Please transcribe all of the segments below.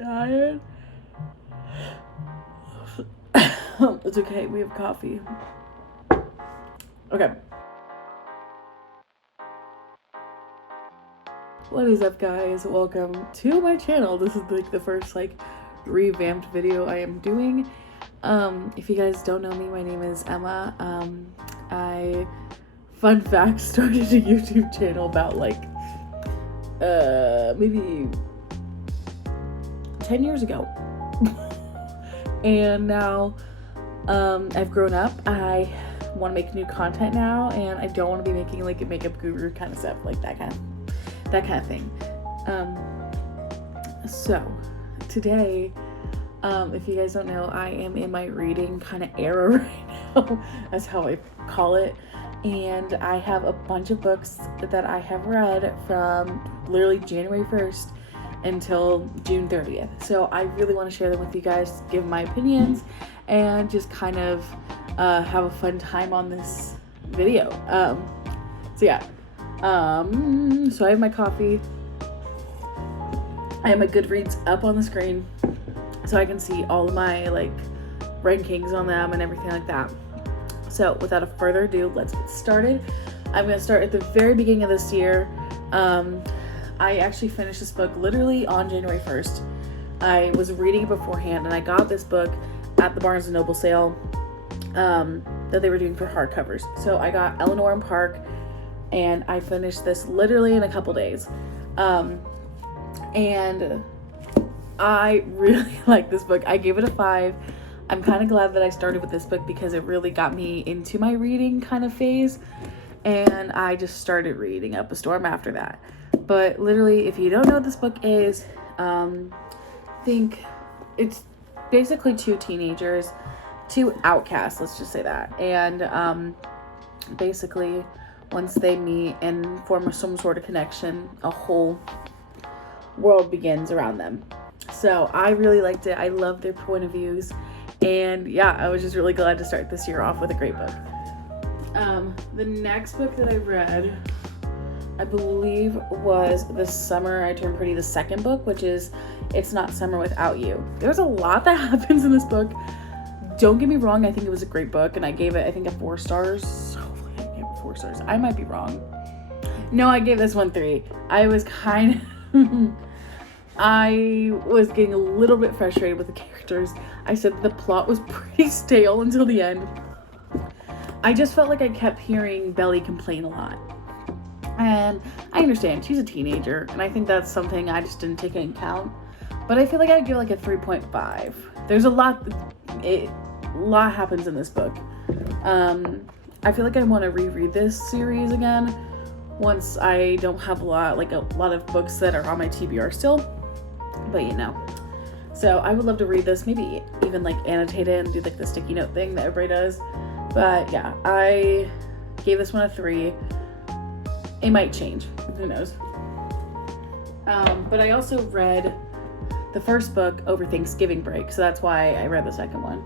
Ayen. It's okay, we have coffee. Okay. What is up, guys? Welcome to my channel. This is like the first revamped video I am doing. If you guys don't know me, my name is Emma. I, fun fact, started a YouTube channel about maybe 10 years ago. And now I've grown up. I want to make new content now, and I don't want to be making like a makeup guru kind of stuff, like that kind of thing. So today, if you guys don't know, I am in my reading kind of era right now. That's how I call it. And I have a bunch of books that I have read from literally January 1st until June 30th. So I really want to share them with you guys, give my opinions, and just kind of have a fun time on this video. So I have my coffee. I have my GoodReads up on the screen so I can see all of my rankings on them and everything like that. So without a further ado, let's get started. I'm going to start at the very beginning of this year. I actually finished this book literally on January 1st. I was reading it beforehand, and I got this book at the Barnes & Noble sale that they were doing for hardcovers. So I got Eleanor and Park, and I finished this literally in a couple days. And I really like this book. I gave it a 5. I'm kind of glad that I started with this book because it really got me into my reading kind of phase, and I just started reading up a storm after that. But literally, if you don't know what this book is, think it's basically two teenagers, two outcasts, let's just say that. And basically, once they meet and form some sort of connection, a whole world begins around them. So I really liked it. I love their point of views. And yeah, I was just really glad to start this year off with a great book. The next book that I read, I believe, was this summer I Turned Pretty, the second book, which is It's Not Summer Without You. There's a lot that happens in this book. Don't get me wrong, I think it was a great book, and I gave it, I think, a 4 stars. Hopefully I gave it 4 stars. I might be wrong. No, I gave this one 3. I was I was getting a little bit frustrated with the characters. I said the plot was pretty stale until the end. I just felt like I kept hearing Belly complain a lot. And I understand, she's a teenager, and I think that's something I just didn't take into account. But I feel like I'd give a 3.5. There's a lot happens in this book. I feel like I want to reread this series again once I don't have a lot of books that are on my TBR still. But so I would love to read this, maybe even annotate it and do the sticky note thing that everybody does. But yeah, I gave this one a 3. It might change, who knows. But I also read the first book over Thanksgiving break, so that's why I read the second one.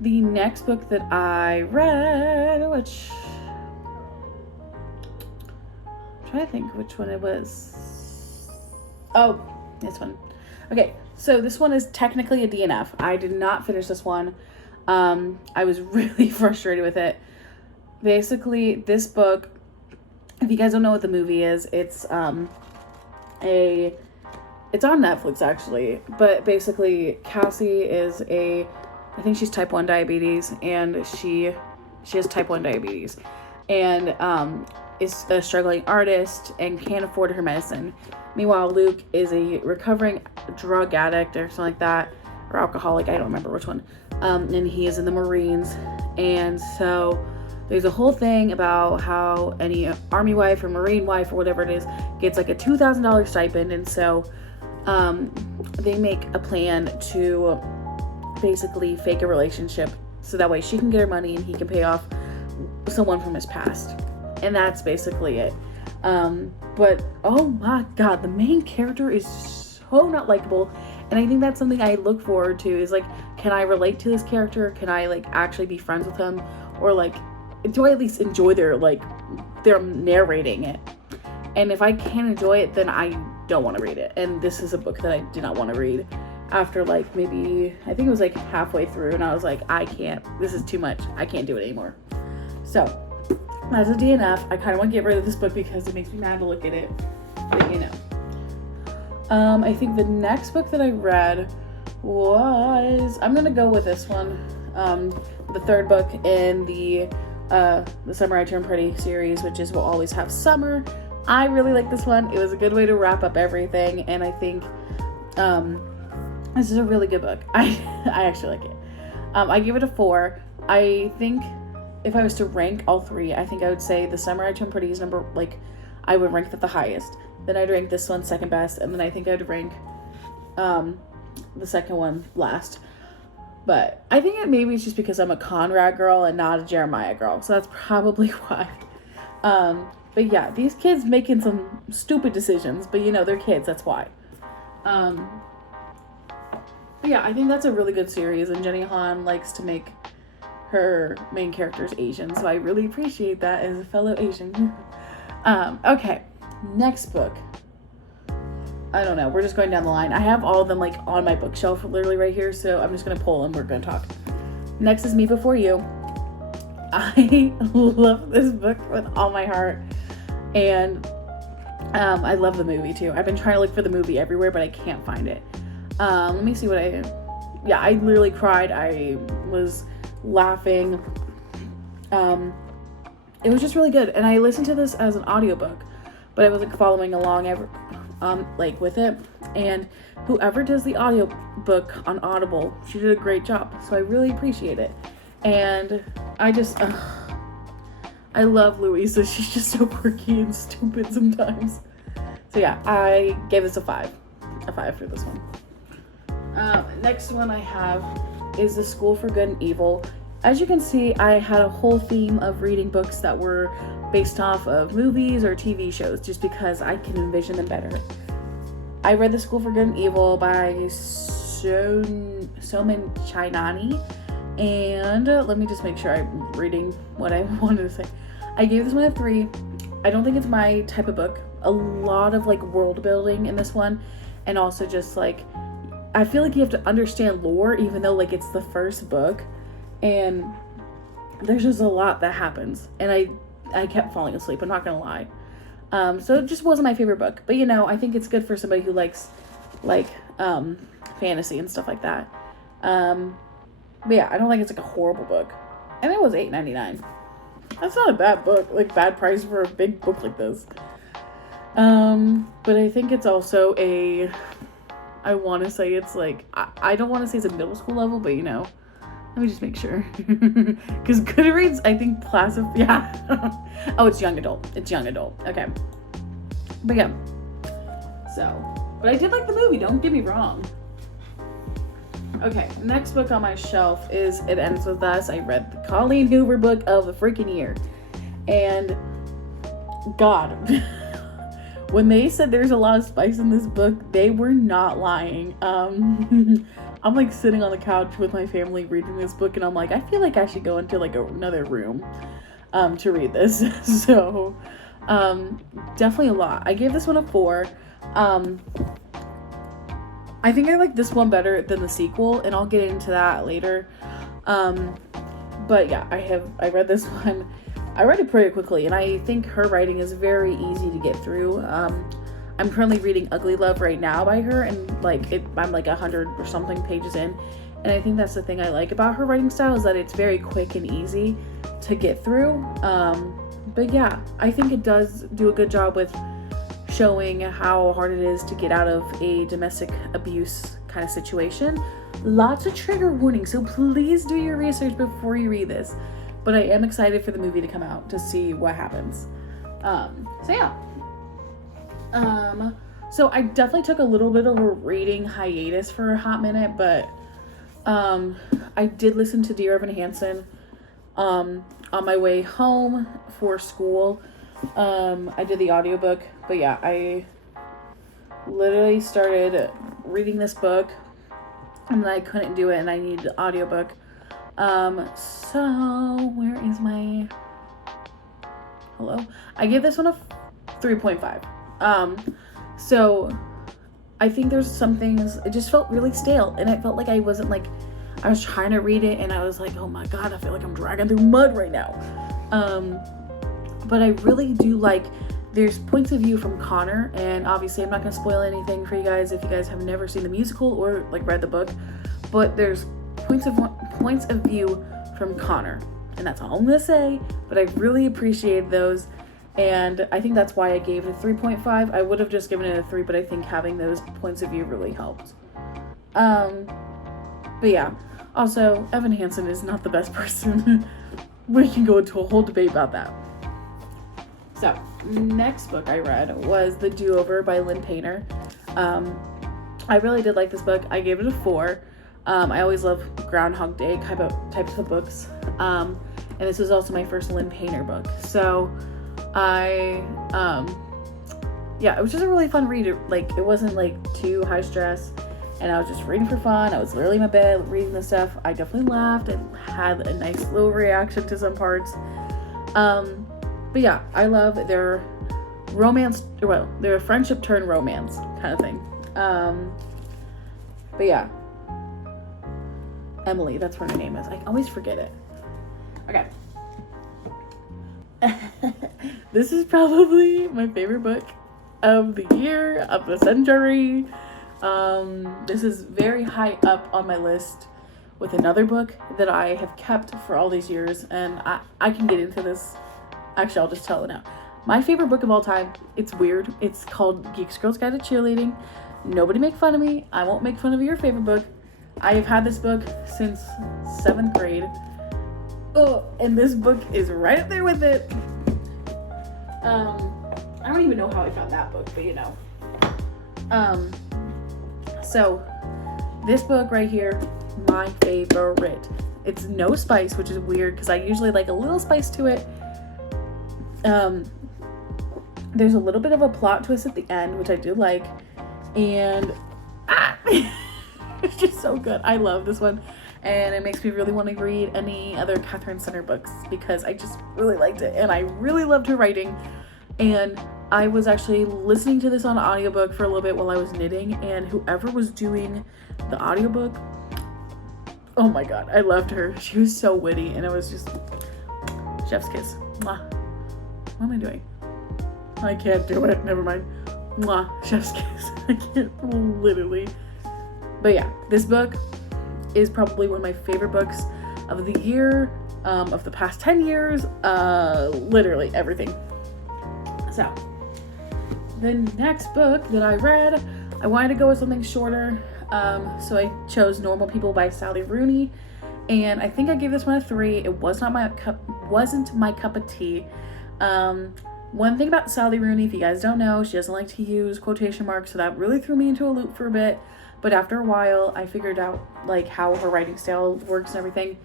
The next book that I read, which I'm trying to think which one it was. Oh, this one. Okay, so this one is technically a DNF. I did not finish this one. I was really frustrated with it. Basically, this book, if you guys don't know what the movie is, it's on Netflix actually, but basically Cassie is I think she's type 1 diabetes, and she has type 1 diabetes, and is a struggling artist and can't afford her medicine. Meanwhile, Luke is a recovering drug addict or something like that, or alcoholic, I don't remember which one, and he is in the Marines. And so there's a whole thing about how any Army wife or Marine wife or whatever it is gets a $2,000 stipend, and so they make a plan to basically fake a relationship so that way she can get her money and he can pay off someone from his past. And that's basically it. But oh my god, the main character is so not likable, and I think that's something I look forward to, is can I relate to this character? Can I actually be friends with him? Or do I at least enjoy their narrating it? And if I can't enjoy it, then I don't want to read it. And this is a book that I did not want to read after like maybe, I think it was like halfway through, and I was like, I can't, this is too much. I can't do it anymore. So as a DNF, I kind of want to get rid of this book because it makes me mad to look at it. But you know. I think the next book that I read was, I'm going to go with this one. The third book in the Summer I Turn Pretty series, which is We'll Always Have Summer. I really like this one. It was a good way to wrap up everything, and I think this is a really good book. I actually like it. I give it a 4. I think if I was to rank all 3, I think I would say The Summer I Turn Pretty is I would rank that the highest. Then I'd rank this one second best, and then I think I'd rank the second one last. But I think maybe it's just because I'm a Conrad girl and not a Jeremiah girl, so that's probably why. But yeah, these kids making some stupid decisions, but you know, they're kids, that's why. But yeah, I think that's a really good series, and Jenny Han likes to make her main characters Asian, so I really appreciate that as a fellow Asian. Okay, next book. I don't know, we're just going down the line. I have all of them like on my bookshelf literally right here, so I'm just gonna pull and we're gonna talk. Next is Me Before You. I love this book with all my heart, and I love the movie too. I've been trying to look for the movie everywhere, but I can't find it. Let me see what I literally cried. I was laughing. It was just really good, and I listened to this as an audiobook, but I wasn't following along with it, and whoever does the audiobook on Audible, she did a great job, so I really appreciate it. And I just I love Louisa. She's just so quirky and stupid sometimes. So yeah, I gave this a 5 for this one. Next one I have is The School for Good and Evil. As you can see, I had a whole theme of reading books that were based off of movies or TV shows, just because I can envision them better. I read The School for Good and Evil by Soman Chainani, and let me just make sure I'm reading what I wanted to say. I gave this one a 3. I don't think it's my type of book. A lot of like world building in this one, and also just like, I feel like you have to understand lore, even though like it's the first book, and there's just a lot that happens, and I kept falling asleep, I'm not gonna lie. So it just wasn't my favorite book, but you know, I think it's good for somebody who likes like fantasy and stuff like that. But yeah, I don't think it's like a horrible book, and it was $8.99. That's not a bad book, like bad price for a big book like this. But I think it's also I want to say it's like, I don't want to say it's a middle school level, but you know, let me just make sure. Because GoodReads, I think oh, it's young adult. It's young adult. Okay. But yeah. So, but I did like the movie, don't get me wrong. Okay, next book on my shelf is It Ends With Us. I read the Colleen Hoover book of the freaking year. And God, when they said there's a lot of spice in this book, they were not lying. I'm like sitting on the couch with my family reading this book, and I'm like, I feel like I should go into like another room to read this. So definitely a lot. I gave this one a 4. I think I like this one better than the sequel, and I'll get into that later. But yeah, I read this one. I read it pretty quickly, and I think her writing is very easy to get through. I'm currently reading Ugly Love right now by her, and I'm like 100 or something pages in, and I think that's the thing I like about her writing style, is that it's very quick and easy to get through. But yeah, I think it does do a good job with showing how hard it is to get out of a domestic abuse kind of situation. Lots of trigger warnings, so please do your research before you read this. But I am excited for the movie to come out to see what happens. So yeah. So I definitely took a little bit of a reading hiatus for a hot minute, but I did listen to Dear Evan Hansen on my way home for school. I did the audiobook, but yeah, I literally started reading this book, and then I couldn't do it, and I needed the audiobook. So where is my hello? I gave this one a 3.5. So I think there's some things, it just felt really stale, and it felt like I wasn't like, I was trying to read it and I was like, oh my god, I feel like I'm dragging through mud right now. But I really do like, there's points of view from Connor, and obviously I'm not going to spoil anything for you guys if you guys have never seen the musical or like read the book, but there's points of view from Connor, and that's all I'm going to say, but I really appreciate those, and I think that's why I gave it a 3.5. I would have just given it a 3, but I think having those points of view really helped. But yeah, also, Evan Hansen is not the best person. We can go into a whole debate about that. So, next book I read was The Do-Over by Lynn Painter. I really did like this book. I gave it a 4. I always love Groundhog Day types of books. And this was also my first Lynn Painter book. So, it was just a really fun read. It wasn't like too high stress. And I was just reading for fun. I was literally in my bed reading this stuff. I definitely laughed and had a nice little reaction to some parts. But yeah, I love their romance, well, their friendship turned romance kind of thing. But yeah, Emily, that's what her name is. I always forget it. Okay. This is probably my favorite book of the year, of the century. This is very high up on my list with another book that I have kept for all these years, and I can get into this. Actually, I'll just tell it now. My favorite book of all time, it's weird. It's called Geeks Girls Guide to Cheerleading. Nobody make fun of me. I won't make fun of your favorite book. I have had this book since 7th grade. Oh, and this book is right up there with it. I don't even know how I found that book, but you know. So, this book right here, my favorite. It's no spice, which is weird because I usually like a little spice to it. There's a little bit of a plot twist at the end, which I do like, and it's just so good. I love this one, and it makes me really want to read any other Catherine Center books because I just really liked it, and I really loved her writing. And I was actually listening to this on audiobook for a little bit while I was knitting, and whoever was doing the audiobook, oh my god, I loved her. She was so witty, and it was just chef's kiss. Mwah. What am I doing? I can't do it. Never mind. Mwah. Chef's kiss. I can't, literally. But yeah, this book is probably one of my favorite books of the year, of the past 10 years, literally everything. So, the next book that I read, I wanted to go with something shorter, so I chose Normal People by Sally Rooney, and I think I gave this one a 3. It wasn't my cup of tea. One thing about Sally Rooney, if you guys don't know, she doesn't like to use quotation marks, so that really threw me into a loop for a bit, but after a while, I figured out, like, how her writing style works and everything.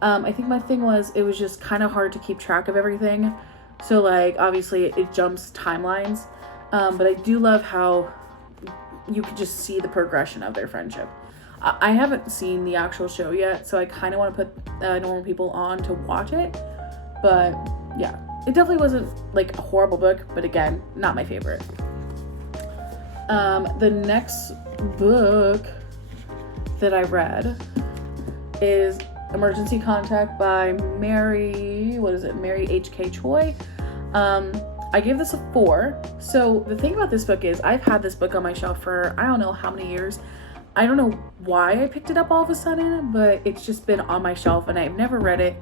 I think my thing was, it was just kind of hard to keep track of everything, so, like, obviously, it jumps timelines, but I do love how you could just see the progression of their friendship. I haven't seen the actual show yet, so I kind of want to put Normal People on to watch it, but, yeah. It definitely wasn't, like, a horrible book, but again, not my favorite. The next book that I read is Emergency Contact by Mary H.K. Choi. I gave this a 4. So the thing about this book is I've had this book on my shelf for I don't know how many years. I don't know why I picked it up all of a sudden, but it's just been on my shelf and I've never read it.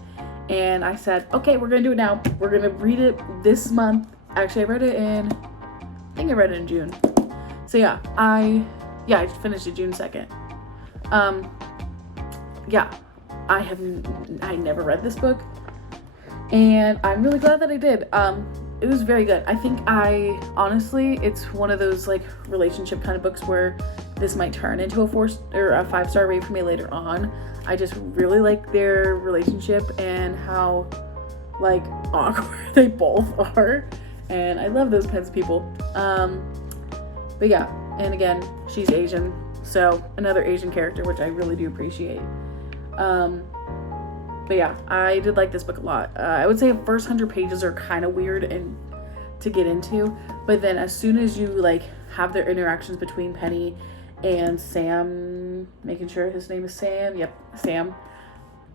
And I said, okay, we're going to do it now. We're going to read it this month. Actually, I read it in June. So yeah, I finished it June 2nd. I never read this book. And I'm really glad that I did. It was very good. I think honestly, it's one of those like relationship kind of books where this might turn into a 4 or a 5-star rate for me later on. I just really like their relationship and how like awkward they both are, and I love those kinds of people. But yeah, and again, she's Asian, so another Asian character, which I really do appreciate. But yeah, I did like this book a lot. I would say the first 100 pages are kind of weird and to get into, but then as soon as you like have their interactions between Penny and Sam, making sure his name is Sam. Yep, Sam.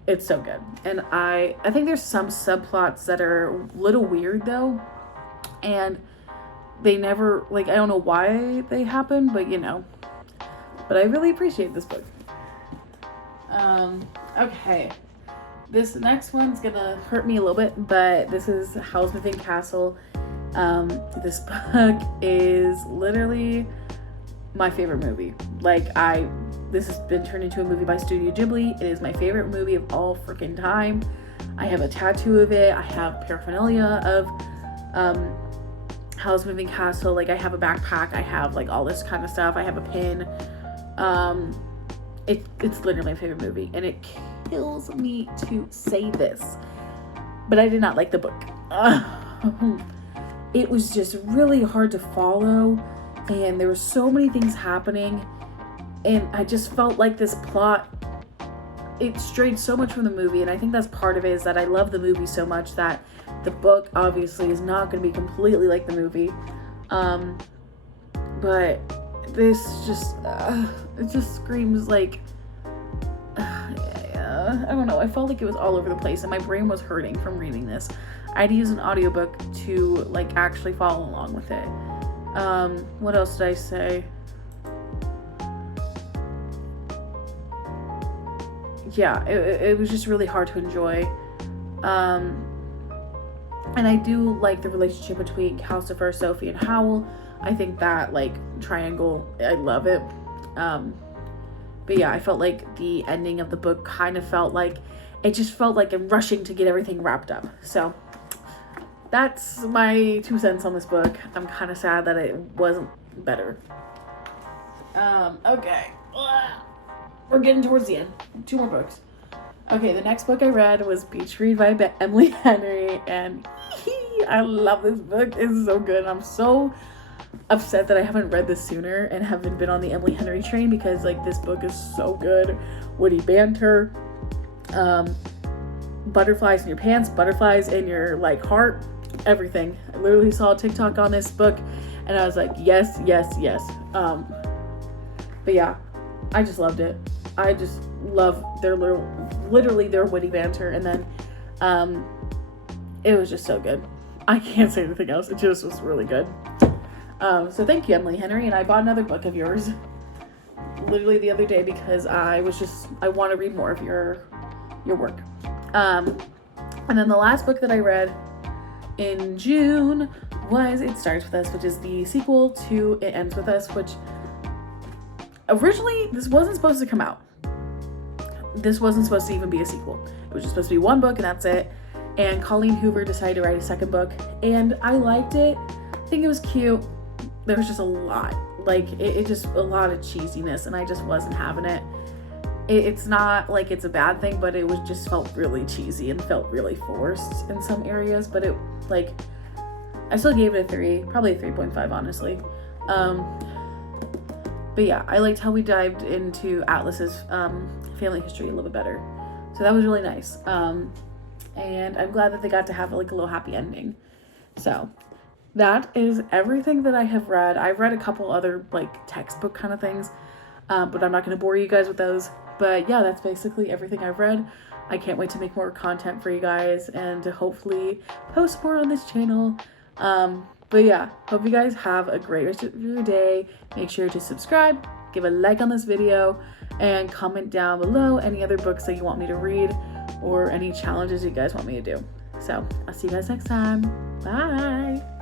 It's so good. And I think there's some subplots that are a little weird though, and they never, like, I don't know why they happen, but you know, but I really appreciate this book. Okay, this next one's gonna hurt me a little bit, but this is Howl's Moving Castle. This book is literally my favorite movie. Like, this has been turned into a movie by Studio Ghibli. It is my favorite movie of all freaking time. I have a tattoo of it. I have paraphernalia of Howl's Moving Castle. Like, I have a backpack. I have like all this kind of stuff. I have a pin. It's literally my favorite movie, and it kills me to say this, but I did not like the book. It was just really hard to follow, and there were so many things happening, and I just felt like this plot, it strayed so much from the movie. And I think that's part of it, is that I love the movie so much that the book obviously is not going to be completely like the movie. But this just it just screams like I don't know, I felt like it was all over the place, and my brain was hurting from reading this. I had to use an audiobook to like actually follow along with it. What else did I say? Yeah, it was just really hard to enjoy. And I do like the relationship between Calcifer, Sophie, and Howl. I think that like triangle, I love it. But yeah, I felt like the ending of the book kind of felt like, it just felt like I'm rushing to get everything wrapped up. So that's my 2 cents on this book. I'm kind of sad that it wasn't better. Okay. We're getting towards the end. 2 more books. Okay, the next book I read was Beach Read by Emily Henry, and I love this book. It's so good. I'm so upset that I haven't read this sooner and haven't been on the Emily Henry train, because like this book is so good. Witty banter, butterflies in your pants, butterflies in your like heart, everything. I literally saw a TikTok on this book and I was like, yes, yes, yes. But yeah, I just loved it. I just love their literally their witty banter, and then it was just so good. I can't say anything else. It just was really good. So thank you, Emily Henry, and I bought another book of yours literally the other day because I want to read more of your work. And then the last book that I read in June was It Starts With Us, which is the sequel to It Ends With Us, which originally this wasn't supposed to come out. This wasn't supposed to even be a sequel. It was just supposed to be one book and that's it. And Colleen Hoover decided to write a second book, and I liked it. I think it was cute. There was just a lot, like it just a lot of cheesiness, and I just wasn't having it. It's not like it's a bad thing, but it was just felt really cheesy and felt really forced in some areas. But it, like, I still gave it a 3, probably a 3.5, honestly. But yeah, I liked how we dived into Atlas's family history a little bit better, so that was really nice. And I'm glad that they got to have like a little happy ending. So that is everything that I have read. I've read a couple other like textbook kind of things, but I'm not going to bore you guys with those. But yeah, that's basically everything I've read. I can't wait to make more content for you guys and to hopefully post more on this channel. But yeah, hope you guys have a great rest of your day. Make sure to subscribe, give a like on this video, and comment down below any other books that you want me to read or any challenges you guys want me to do. So I'll see you guys next time. Bye.